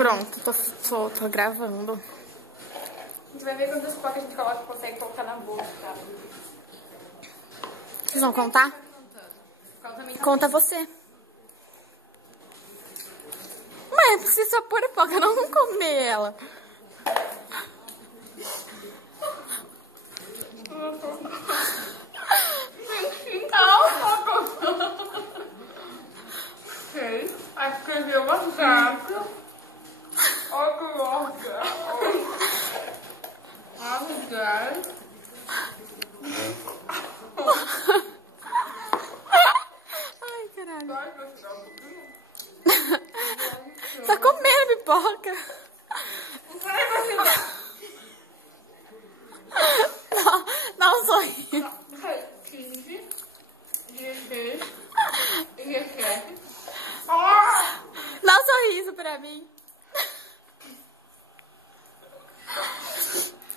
Pronto, tô gravando. A gente vai ver quantas pipocas a gente consegue colocar na boca. Vocês vão contar? Conta você. Mas precisa pôr pipoca, não comer ela. Acho que eu vou gostar. Olha que louca. Ai, caralho. Tá comendo pipoca. Dá um sorriso. 15, 16, 17. Dá um sorriso pra mim.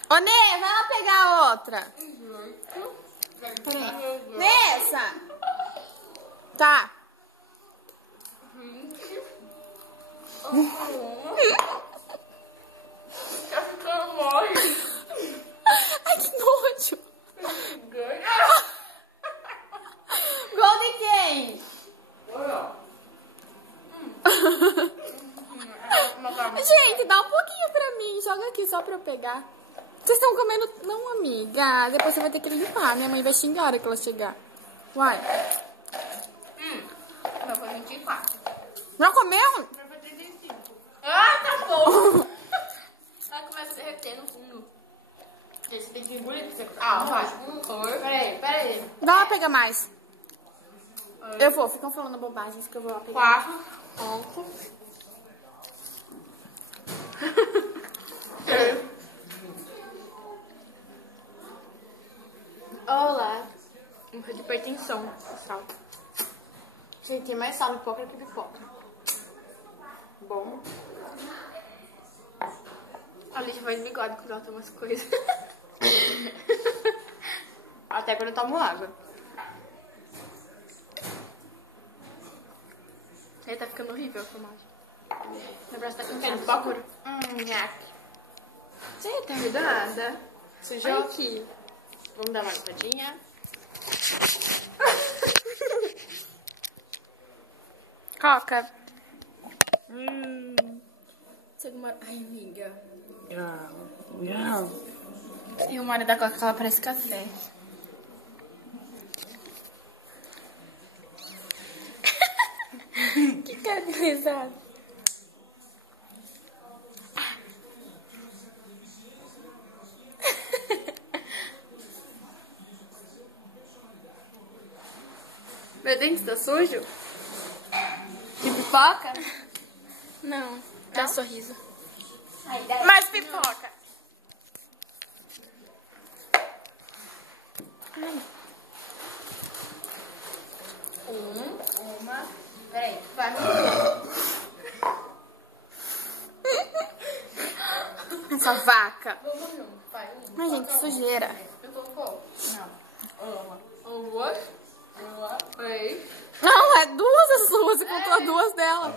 Ô, Nê, vai lá pegar a outra. Peraí. Nessa. Tá. Tá ficando mole. Ai, que nojo. Gol de quem? Gente, dá um pouquinho pra mim. Joga aqui só pra eu pegar. Vocês estão comendo... Não, amiga. Depois você vai ter que limpar. Minha mãe vai xingar a hora que ela chegar. Vai. Vai fazer 24. Já comeu? Vai fazer 35. Ah, tá bom. Ela começa a derreter no fundo. Você tem que engolir pra você... Ah, vai. Peraí. Dá lá pegar mais. Eu vou. Ficam falando bobagens que eu vou lá pegar. 4, 5. Olá. Um de hipertensão. Sal. Gente, tem mais sal pipoca que pipoca. Bom. A Alicia faz bigode quando ela toma as coisas. Até quando eu tomo água. Aí tá ficando horrível a filmagem. Meu braço tá ficando pipoca. Nhaque. Você é retardada? Sujou? Olha aqui. Vamos dar uma limpadinha. Coca. Ai, amiga. E o molho da Coca ela parece café. Que cara de risada. Meu dente tá sujo? De pipoca? Não. Dá sorriso. Mais pipoca. Ai. Uma. Peraí. Vai. Essa vaca. Vamos não. Vai. Ai, gente, que sujeira. Eu tô com. Não. Uma. 3. Não, é duas as suas. Você contou duas dela.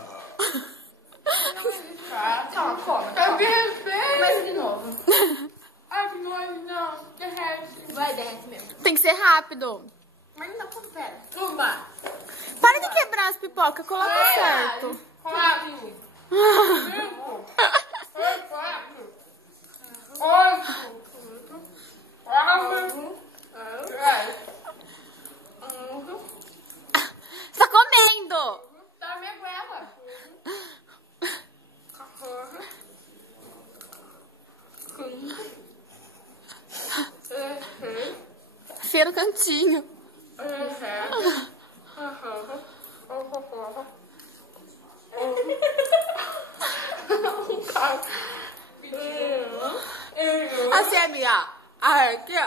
Calma, come. Eu me respeito. Começa de novo. Ai, que nojo, não. Derrete. Vai, derrete mesmo. Tem que ser rápido. Mas não dá pra... Pera. Uma. Para de quebrar as pipocas. Coloca certo. 4. 5. 4. 8. 9. 10. Você tá comendo. Tá minha goela. 14. 15. 16. Fia no cantinho. 17. Assim, amiga. Aqui, ó.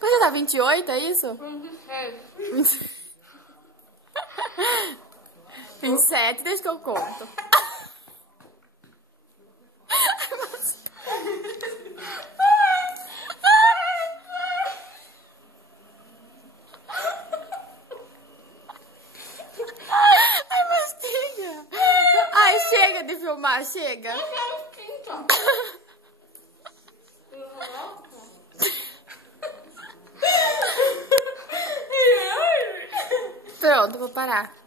Quanto tá? 28, é isso? 26. Em 7, deixa que eu conto. Ai, mastiga. Ai, chega de filmar, chega. Pronto, vou parar.